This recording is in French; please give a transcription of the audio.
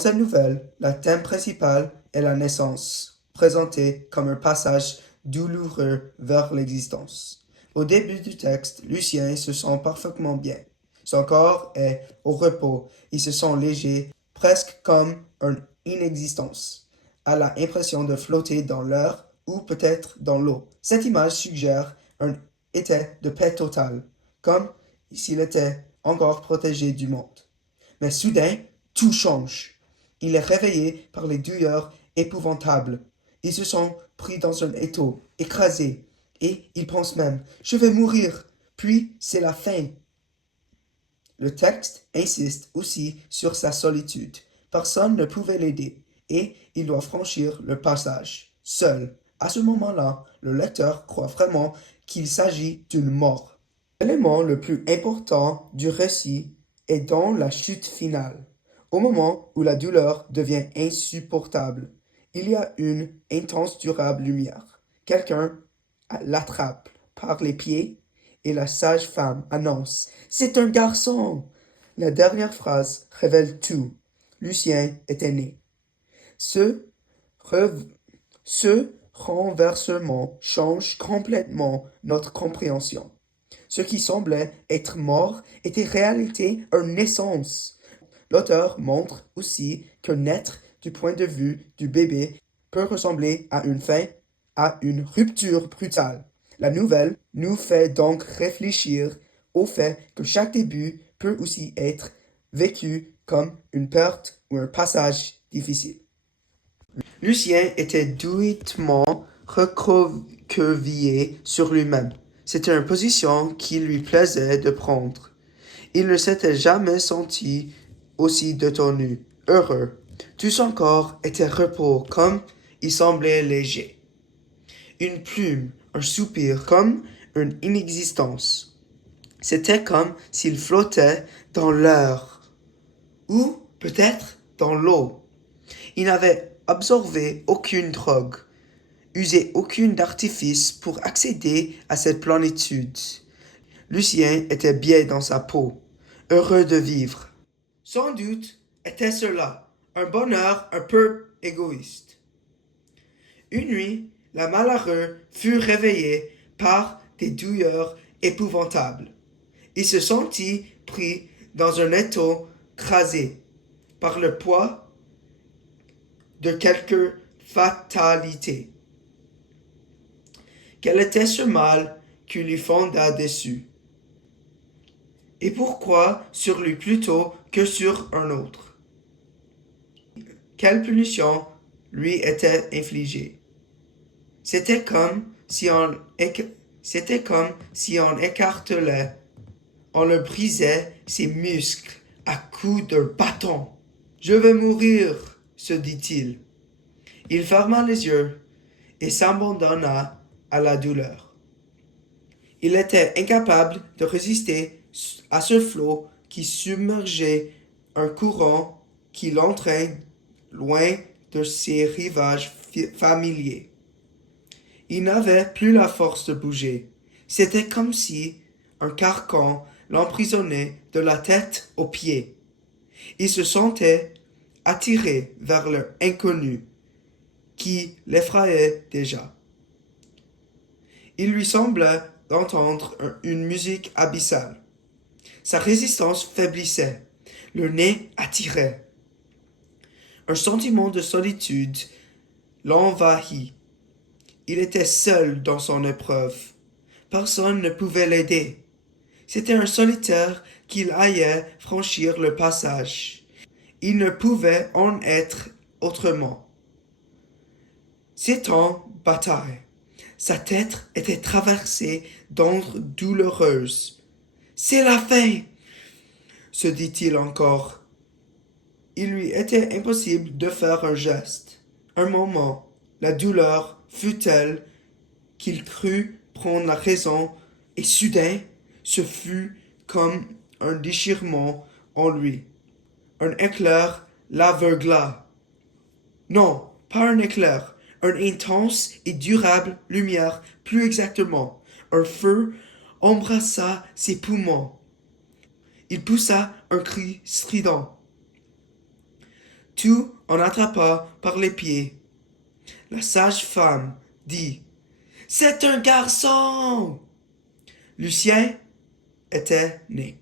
Dans cette nouvelle, le thème principal est la naissance, présenté comme un passage douloureux vers l'existence. Au début du texte, Lucien se sent parfaitement bien. Son corps est au repos, il se sent léger, presque comme une inexistence. A l'impression de flotter dans l'air ou peut-être dans l'eau. Cette image suggère un état de paix totale, comme s'il était encore protégé du monde. Mais soudain, tout change. Il est réveillé par les douleurs épouvantables. Il se sent pris dans un étau, écrasé, et il pense même, je vais mourir, puis c'est la fin. Le texte insiste aussi sur sa solitude. Personne ne pouvait l'aider, et il doit franchir le passage, seul. À ce moment-là, le lecteur croit vraiment qu'il s'agit d'une mort. L'élément le plus important du récit est dans la chute finale. Au moment où la douleur devient insupportable, il y a une intense durable lumière. Quelqu'un l'attrape par les pieds et la sage-femme annonce « C'est un garçon !» La dernière phrase révèle tout. Lucien était né. Ce, rev- ce renversement change complètement notre compréhension. Ce qui semblait être mort était en réalité une naissance. L'auteur montre aussi que naître du point de vue du bébé peut ressembler à une fin, à une rupture brutale. La nouvelle nous fait donc réfléchir au fait que chaque début peut aussi être vécu comme une perte ou un passage difficile. Lucien était doutement recroquevillé sur lui-même. C'était une position qui lui plaisait de prendre. Il ne s'était jamais senti aussi détenu, heureux. Tout son corps était repos, comme il semblait léger. Une plume, un soupir, comme une inexistence. C'était comme s'il flottait dans l'air, ou peut-être dans l'eau. Il n'avait absorbé aucune drogue, usé aucun artifice pour accéder à cette plénitude. Lucien était bien dans sa peau, heureux de vivre. Sans doute était cela un bonheur un peu égoïste. Une nuit, la malheureuse fut réveillée par des douleurs épouvantables. Il se sentit pris dans un étau crasé par le poids de quelque fatalité. Quel était ce mal qui lui fonda dessus? Et pourquoi sur lui plutôt que sur un autre? Quelle punition lui était infligée? C'était comme si on écartelait, on le brisait ses muscles à coups de bâton. Je vais mourir, se dit-il. Il ferma les yeux et s'abandonna à la douleur. Il était incapable de résister à ce flot qui submergeait un courant qui l'entraîne loin de ses rivages familiers. Il n'avait plus la force de bouger. C'était comme si un carcan l'emprisonnait de la tête aux pieds. Il se sentait attiré vers l'inconnu qui l'effrayait déjà. Il lui semblait d'entendre une musique abyssale. Sa résistance faiblissait, le nez attirait. Un sentiment de solitude l'envahit. Il était seul dans son épreuve. Personne ne pouvait l'aider. C'était un solitaire qu'il haït franchir le passage. Il ne pouvait en être autrement. Ses temps bataillent. Sa tête était traversée d'ondes douloureuses. C'est la fin, se dit-il encore. Il lui était impossible de faire un geste. Un moment, la douleur fut telle qu'il crut prendre la raison, et soudain, ce fut comme un déchirement en lui. Un éclair l'aveugla. Non, pas un éclair, une intense et durable lumière, plus exactement. Un feu embrassa ses poumons. Il poussa un cri strident. tout en attrapa par les pieds. La sage-femme dit: « C'est un garçon! » Lucien était né.